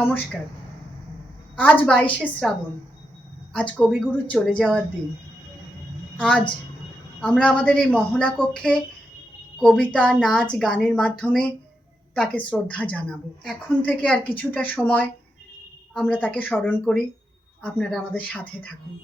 নমস্কার। আজ 22শে শ্রাবণ। আজ কবিগুরুর চলে যাওয়ার দিন। আজ আমরা আমাদের এই মহলা কক্ষে কবিতা, নাচ, গানের মাধ্যমে তাকে শ্রদ্ধা জানাবো। এখন থেকে আর কিছুটা সময় আমরা তাকে স্মরণ করি। আপনারা আমাদের সাথে থাকুন।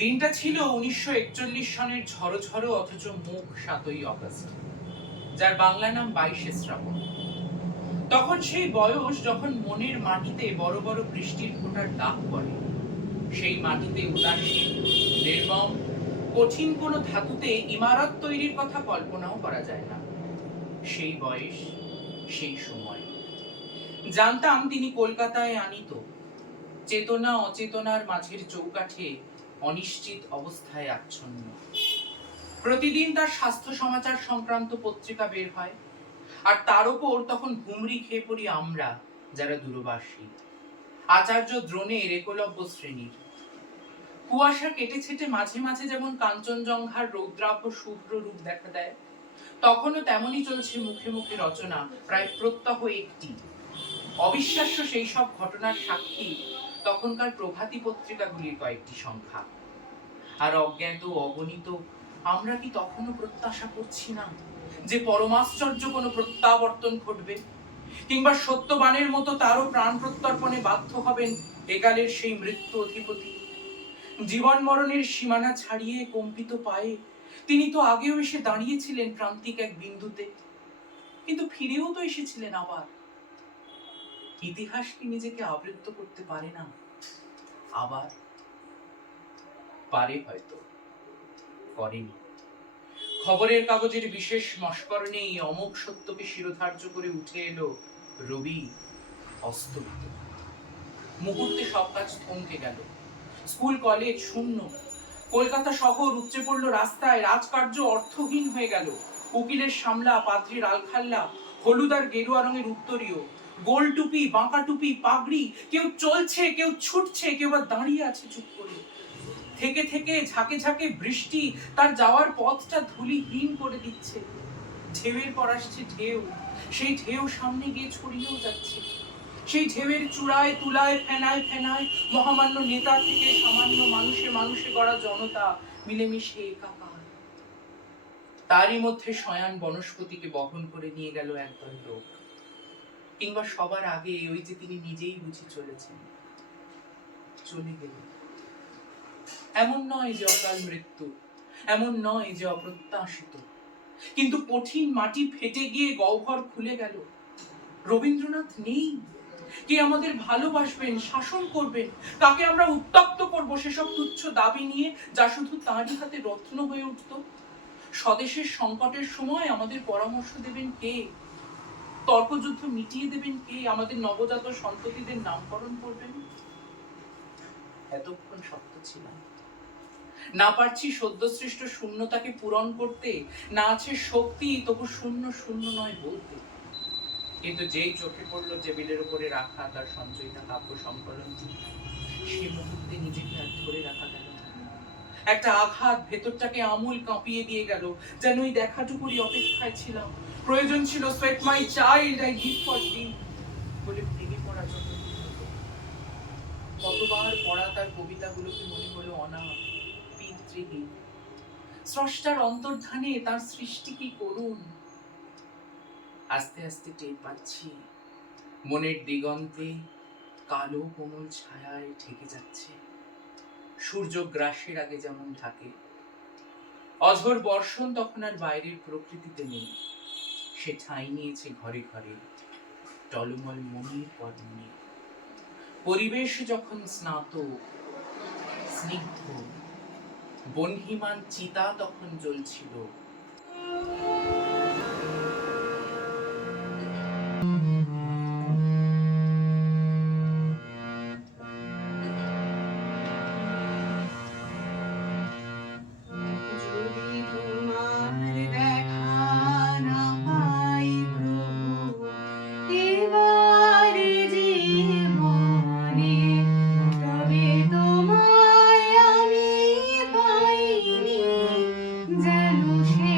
দিনটা ছিল 1941 সনের ঝড়ো ঝড়ো অথচ মুখ 7ই অগস্ট, যার বাংলা নাম 22শে শ্রাবণ। তখন সেই বয়স যখন মনের মাটিতে বড় বড় বৃষ্টির ফোঁটার দাগ পড়ে, সেই মাটিতে উদাসীন, নির্মম, কঠিন কোনো ধাতুতে ইমারত তৈরির কথা কল্পনাও করা যায় না। সেই বয়স, সেই সময়। জানতাম তিনি কলকাতায় আনিত, চেতনা অচেতনার মাঝের চৌকাঠে অনিশ্চিত অবস্থায় আচ্ছন্ন। প্রতিদিন তার স্বাস্থ্য সমাচার সংক্রান্ত পত্রিকা বের হয়, আর তার উপর তখন হুমড়ি খেয়ে পড়ি আমরা, যারা দূরবাসী, আচার্য দ্রোণের একলব্য শ্রেণীর। কুয়াশা কেটে ছেটে মাঝে মাঝে যেমন কাঞ্চনজঙ্ঘার রৌদ্রাভ শুভ্র রূপ দেখা দেয়, তখনও তেমনই চলছে মুখে মুখে রচনা, প্রায় প্রত্যহ একটি। অবিশ্বাস্য সেই সব ঘটনার সাক্ষী তখনকার প্রভাতী পত্রিকাগুলির কয়েকটি সংখ্যা। আর অজ্ঞাত অগণিত আমরা কি তখনও প্রত্যাশা করছি না যে পরমাশ্চর্য কোনো প্রত্যাবর্তন ঘটবে, কিংবা সত্যবানের মতো তারও প্রাণ প্রত্যর্পণে বাধ্য হবেন একালের সেই মৃত্যু অধিপতি? জীবন মরণের সীমানা ছাড়িয়ে কম্পিত পায়ে তিনি তো আগেও এসে দাঁড়িয়েছিলেন প্রান্তিক এক বিন্দুতে, কিন্তু ফিরেও তো এসেছিলেন আবার। ইতিহাস কি নিজেকে আবৃত্ত করতে পারে না আবার? পারে হয়তো, করেনি। খবরের কাগজের বিশেষ মস্করণেই অমোঘ সত্যকে শিরোধার্য করে উঠে এলো রবি অস্তমিত। মুহূর্তে সব কাজ থমকে গেল। স্কুল কলেজ শূন্য, কলকাতা শহর উপচে পড়ল রাস্তায়, রাজকার্য অর্থহীন হয়ে গেল। উকিলের সামলা, পাদ্রির আলখাল্লা, হলুদ আর গেরুয়া রঙের উত্তরীয়, গোল টুপি, বাঁকা টুপি, পাগড়ি, কেউ চলছে, কেউ ছুটছে, কেউ বা দাঁড়িয়ে আছে চুপ করে। থেকে থেকে ঝাঁকে ঝাঁকে বৃষ্টি তার যাওয়ার পথটা ধুলিহীন করে দিচ্ছে। ঢেউয়ের পর আসছে ঢেউ, সেই ঢেউ সামনে গিয়ে ছড়িয়েও যাচ্ছে। সেই ঢেউয়ের চূড়ায় তুলায় ফেনায় ফেনায় মহামান্য নেতা থেকে সামান্য মানুষে মানুষে গড়া জনতা মিলেমিশে একাকার। তারই মধ্যে শয়ান বনস্পতিকে বহন করে নিয়ে গেল একদল লোক। কিংবা সবার আগে ওই যে তিনি নিজেই বুঝি চলেছেন, চলে গেলেন। এমন নয় যে অকাল মৃত্যু, এমন নয় যে অপ্রত্যাশিত, কিন্তু কঠিন মাটি ফেটে গিয়ে গহ্বর খুলে গেল। রবীন্দ্রনাথ নেই। কে আমাদের ভালোবাসবেন, শাসন করবেন, কাকে আমরা উত্তপ্ত করব সেসব তুচ্ছ দাবি নিয়ে, যা শুধু তাঁরই হাতে রত্ন হয়ে উঠত? স্বদেশের সংকটের সময় আমাদের পরামর্শ দেবেন কে? তর্কযুদ্ধ মিটিয়ে দেবেন কে? আমাদের নবজাত সন্ততিদের নামকরণ করবেন? এতক্ষণ শক্ত ছিলাম, না পারছি সদ্যসৃষ্ট শূন্যতাকে পূরণ করতে, না আছে শক্তি তবু শূন্য শূন্য নয় বলতে। কিন্তু যেই চোখে পড়লো টেবিলের উপরে রাখা তার সঞ্চয়িতা কাব্য সংকলন, সেই মুহূর্তে নিজেকে আর ধরে রাখা গেল না। একটা আঘাত ভেতরটাকে আমূল কাঁপিয়ে দিয়ে গেল, যেন ওই দেখাটুকুরই অপেক্ষায় ছিলাম। প্রয়োজন ছিল sweet my child I give for thee বলে ভেঙে পড়া জন্য। কতবার পড়া তার কবিতাগুলোকে মনে হলো অনাথ, পিতৃহীন। স্রষ্টার অন্তর্ধানে তার সৃষ্টি কি করুন। আস্তে আস্তে টের পাচ্ছি মনের দিগন্তে কালো কোমল ছায়ায় ঢেকে যাচ্ছে। সূর্য গ্রাসের আগে যেমন ঢাকে। অঝোর বর্ষণ তখন আর বাইরের প্রকৃতিতে নেই, সে ঠাঁই নিয়েছে ঘরে ঘরে, টলমল মনির পর মনি। পরিবেশ যখন স্নাত স্নিগ্ধ, বহ্নিমান চিতা তখন জ্বলছিল। যেন সে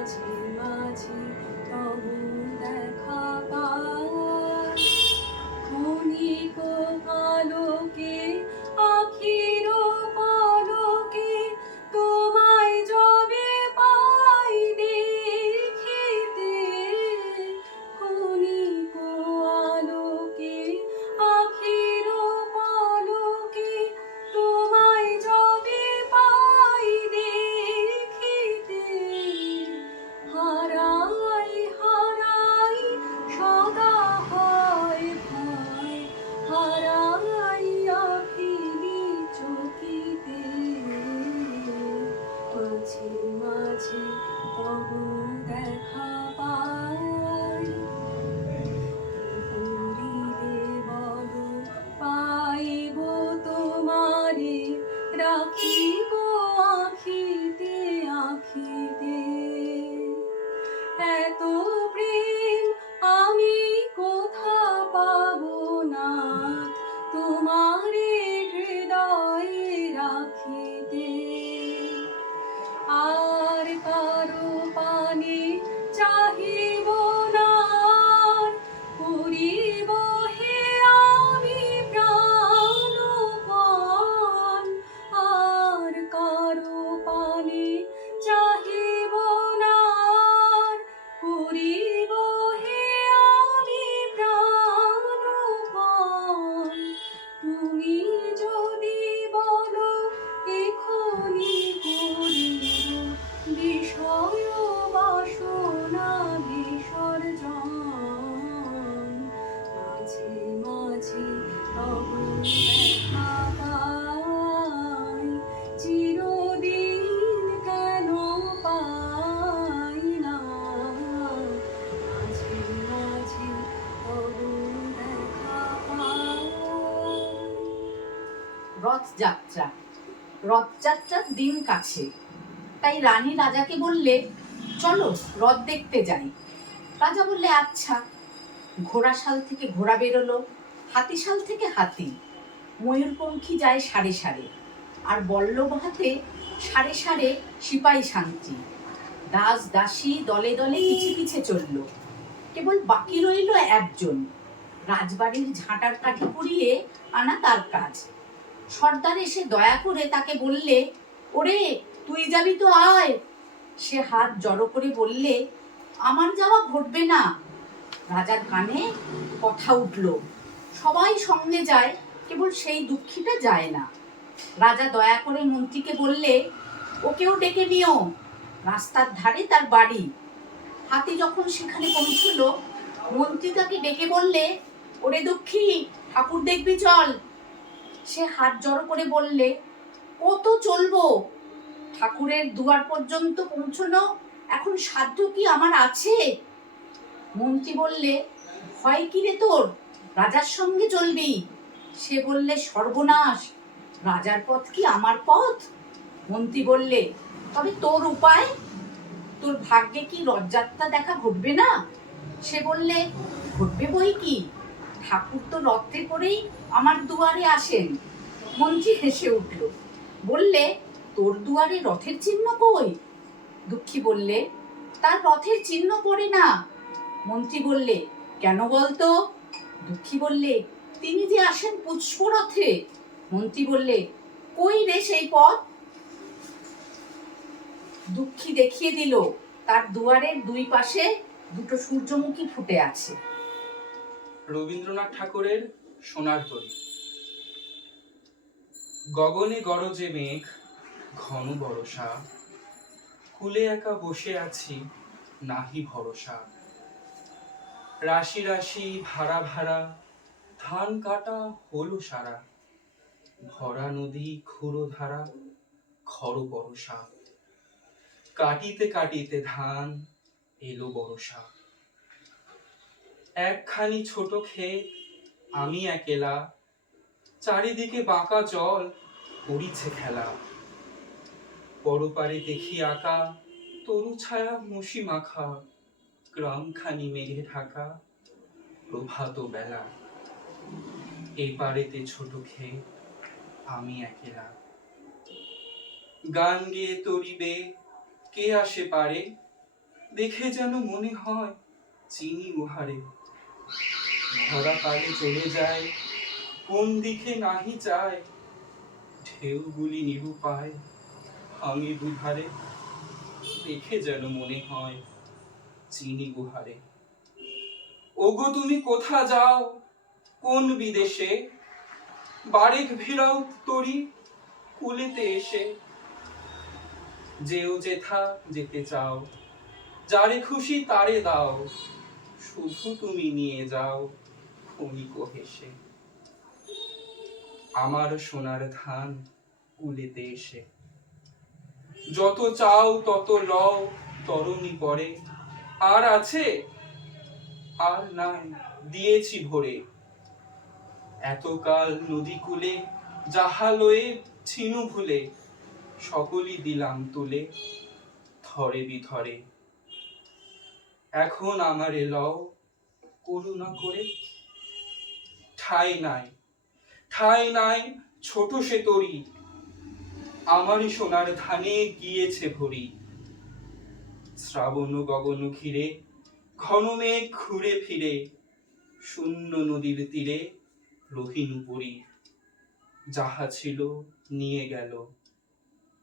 মাঝে মাঝে তব দেখা পাই, ক্ষণিক আলোকে আখির পলকে তোমায় যবে পাই দেখিতে, ক্ষণিক আলোকে আখির পলকে তোমায় যবে পাই দেখিতে, হারাই হারাই সদা হয় ভয়, হারাই আখিরি চকিতে, মাঝে মাঝে তব দেখা পাই, কি করিলে বলো পাইব তোমারে, রাখিব আখিতে আখিতে, এত প্রেম আমি কোথা পাবো না, তোমারে হৃদয়ে রাখিতে, আর কারো পানে চাহিব না, করিব হে আমি প্রাণপণ, আর কারো পানে চাহিব না, করিব হে আমি প্রাণপণ, তুমি যদি বলো এখনি করিব বিষয় বাসনা বিসর্জন, মাঝে মাঝে তব দেখা পাই, চিরদিন কেন পাই না, মাঝে মাঝে তব দেখা পাই। রথযাত্রা। রথযাত্রার দিন কাছে, তাই রানী রাজাকে বললে, চলো রথ দেখতে যাই। রাজা বললে, আচ্ছা। ঘোড়াশাল থেকে ঘোড়া বেরোলো, হাতিশাল থেকে হাতি, ময়ূরপঙ্খী যায় সারে সারে, আর বল্লভ হাতে সারে সারে সিপাহী শান্তি, দাস দাসী দলে দলে পিছে পিছে চলল। কেবল বাকি রইল একজন, রাজবাড়ির ঝাঁটার কাঠি পুড়িয়ে আনা তার কাজ। সর্দার এসে দয়া করে তাকে বললে, ওরে তুই যাবি তো আয়। সে হাত জড়ো করে বললে, আমার যাওয়া ঘটবে না। রাজার কানে কথা উঠল, সবাই সঙ্গে যায়, কেবল সেই দুঃখীটা যায় না। রাজা দয়া করে মন্ত্রীকে বললে, ওকেও ডেকে নিও, রাস্তার ধারে তার বাড়ি। হাতি যখন সেখানে পৌঁছলো, মন্ত্রী তাকে ডেকে বললে, ওরে দুঃখী, ঠাকুর দেখবি চল। সে হাত জড়ো করে বললে, কত চলবো, ঠাকুরের দুয়ার পর্যন্ত পৌঁছনো এখন সাধ্য কি আমার আছে? মন্ত্রী বললে, ভয় কি রে তোর, রাজার সঙ্গে চলবি। সে বললে, সর্বনাশ, রাজার পথ কি আমার পথ? মন্ত্রী বললে, তবে তোর উপায়? তোর ভাগ্যে কি রথযাত্রা দেখা ঘটবে না? সে বললে, ঘটবে বই কি, ঠাকুর তো রথে করেই আমার দুয়ারে আসেন। মন্ত্রী হেসে উঠল, বললে, তোর দুয়ারে রথের চিহ্ন কই? দুঃখী বললে, তার রথের চিহ্ন পড়ে না। মন্ত্রী বললে, কেন বলতো? দুঃখী বললে, তিনি যে আসেন পুষ্পরথে। মন্ত্রী বললে, কই রে সেই পথ? দুঃখী দেখিয়ে দিল, তার দুয়ারের দুই পাশে দুটো সূর্যমুখী ফুটে আছে। রবীন্দ্রনাথ ঠাকুরের সোনার তরী। গগনে গরজে মেঘ, ঘন বরষা, কুলে একা বসে আছি, নাহি ভরসা। রাশি রাশি ভাড়া ভাড়া, ধান কাটা হলো সারা, ভরা নদী ক্ষুরো ধারা, খর বরষা। কাটিতে কাটিতে ধান এলো বরষা। একখানি ছোট ক্ষেত, আমি একেলা, চারিদিকে বাঁকা জল, করিছে খেলা। পরপারে দেখি আঁকা, তরু ছায়া মশি মাখা, গ্রামখানি মেঘে ঢাকা, প্রভাত বেলা। এপারেতে ছোট ক্ষেত, আমি একেলা। গান গেয়ে তরিবে কে আসে পারে, দেখে যেন মনে হয় চিনি উহারে। ধরা কালে চলে যায়, কোন দিকে নাহি চায়, ঢেউগুলি নিরুপায় ভাঙে দুধারে। দেখে যেন মনে হয় চিনি গুহারে। ওগো তুমি কোথা যাও, কোন বিদেশে, বারেক ভিড়াও তরি কুলেতে এসে। যেও যেথা যেতে চাও, যারে খুশি তারে দাও, শুধু তুমি নিয়ে যাও ক্ষণিক হেসে। আমার সোনার ধান কুলেতে এসে। যত চাও তত লও তরণী পরে, আর আছে? আর নাই, দিয়েছি ভরে। এতকাল নদী কূলে যাহা লয়ে ছিনু ভুলে, সকলই দিলাম তুলে থরে বিথরে। এখন আমারে লও করুণা করে। ঠাই নাই, ঠাই নাই, ছোট সে তরি, আমারই সোনার ধানে গিয়েছে ভরি। শ্রাবণ গগন ঘিরে ঘন মেঘ ঘুরে ফিরে, শূন্য নদীর তীরে রহিনু পরি। যাহা ছিল নিয়ে গেল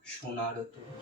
সোনার তরি।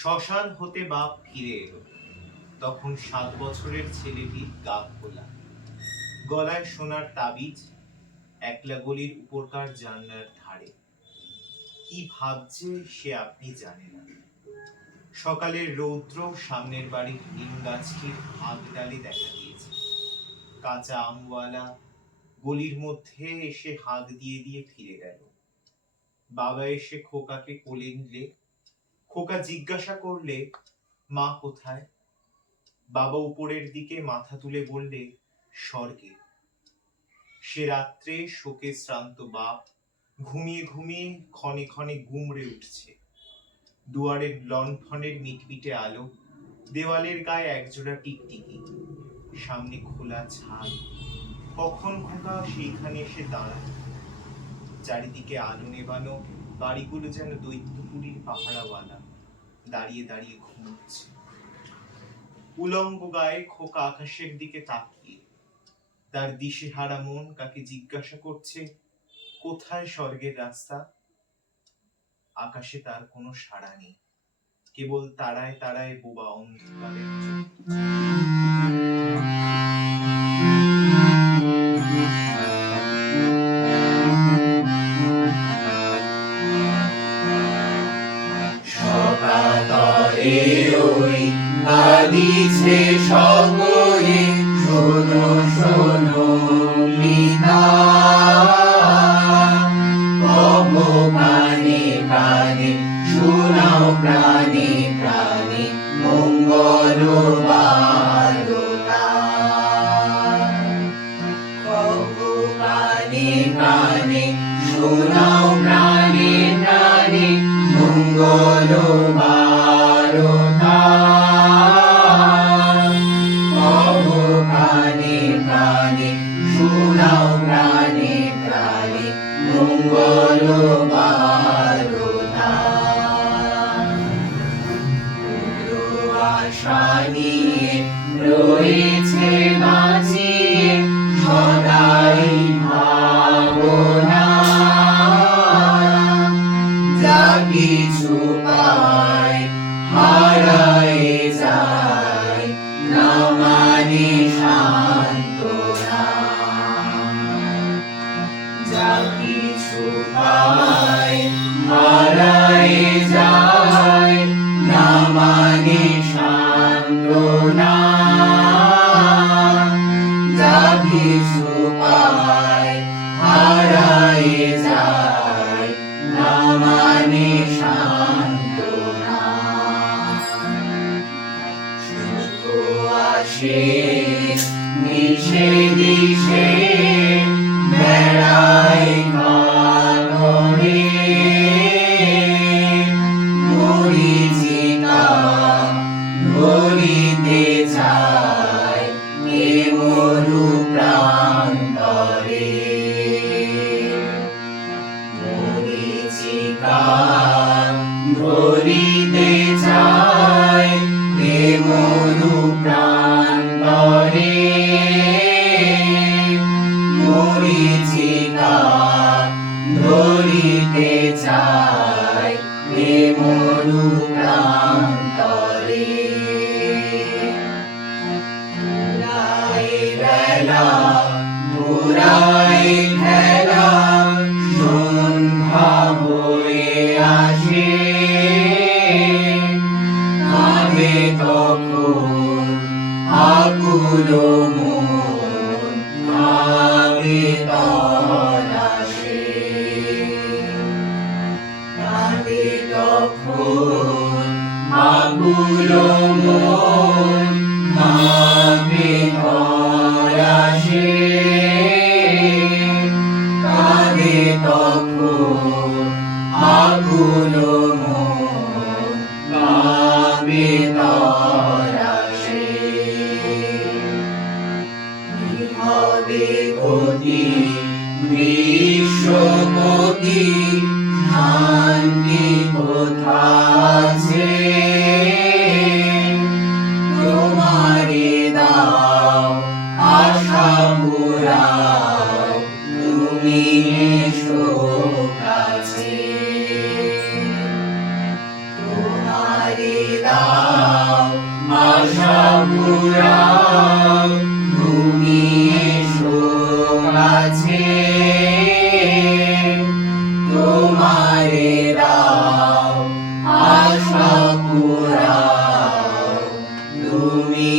শ্মশান হতে বাপ ফিরে এলো। তখন 7 বছরের ছেলেটি গা খোলা, গলায় সোনার তাবিজ, একলা গলির উপরকার জানলার ধারে। কি ভাবছে সে আপনি জানেন না। সকালের রৌদ্র সামনের বাড়ির নিম গাছটির আগডালে দেখা দিয়েছে। কাঁচা আমওয়ালা গলির মধ্যে এসে হাত দিয়ে দিয়ে ফিরে গেল। বাবা এসে খোকাকে কোলে নিলে খোকা জিজ্ঞাসা করলে, মা কোথায়? বাবা উপরের দিকে মাথা তুলে বললে, স্বর্গে। সে রাত্রে শোকে শ্রান্ত বাপ ঘুমিয়ে ঘুমিয়ে ক্ষণে ক্ষণে গুমড়ে উঠছে। দুয়ারের লণ্ঠনের মিটমিটে আলো, দেওয়ালের গায়ে একজোড়া টিকটিকি, সামনে খোলা ছাদ। কখন খোকা সেইখানে এসে দাঁড়ায়। চারিদিকে আলো নেবানো, বাড়িগুলো যেন দৈত্যপুরীর পাহারাওয়ালা দাঁড়িয়ে দাঁড়িয়ে ঘুমোচ্ছে। উলঙ্গ গায়ে খোকা আকাশের দিকে তাকিয়ে, তার দিশেহারা মন কাকে জিজ্ঞাসা করছে, কোথায় স্বর্গের রাস্তা? আকাশে তার কোনো সাড়া নেই, কেবল তারায় তারায় বোবা অন্ধকারের চোখ। সকাতরে ওই কাঁদিছে সকলে, শোনো শোনো পিতা, কহ কানে কানে শোনাও প্রাণে প্রাণে মঙ্গল বারতা। কহ কানে কানে শোনাও প্রাণে প্রাণে মঙ্গল বারতা। কহ কানে কানে শোনাও প্রাণে প্রাণে মঙ্গল বারতা। আশা নিয়ে রয়েছে বাঁচিয়ে সদাই ভাবনা, যা কিছু পায় হারায় যায় না মানে সান্ত্বনা। যা কিছু পায় হারায় যায় না মানে সান্ত্বনা। যা কিছু পায় হারায় যায় না মানে সান্ত্বনা। সুখ আসে মিশে দিশে বেড়ায় কাননে, মরিচিকা ধরিতে চায় এ মরু প্রান্তরে। মরিচিকা ধরিতে চায় এ মরু প্রান্তরে। মরিচিকা ধরিতে চায় এ মরু প্রান্তরে। পুরাই বেলা পুরাই খেলা সন্ধ্যা হয়ে আসে, কাঁদে তখন আকুল মন কাঁদে তলাশে। কাঁদে তখন আকুল মন কাঁদে তলাশে। কাঁদে তখন আকুল মন কাঁদে তলাশে। কি হবে গতি বিশ্বপতি, শান্তি কোথা আছে? তোমারে দাও আশা পুরাও, তুমি এসো কাছে। তোমারে দাও আশা পুরাও, তুমি এসো কাছে। তোমারে দাও আশা পুরাও, তুমি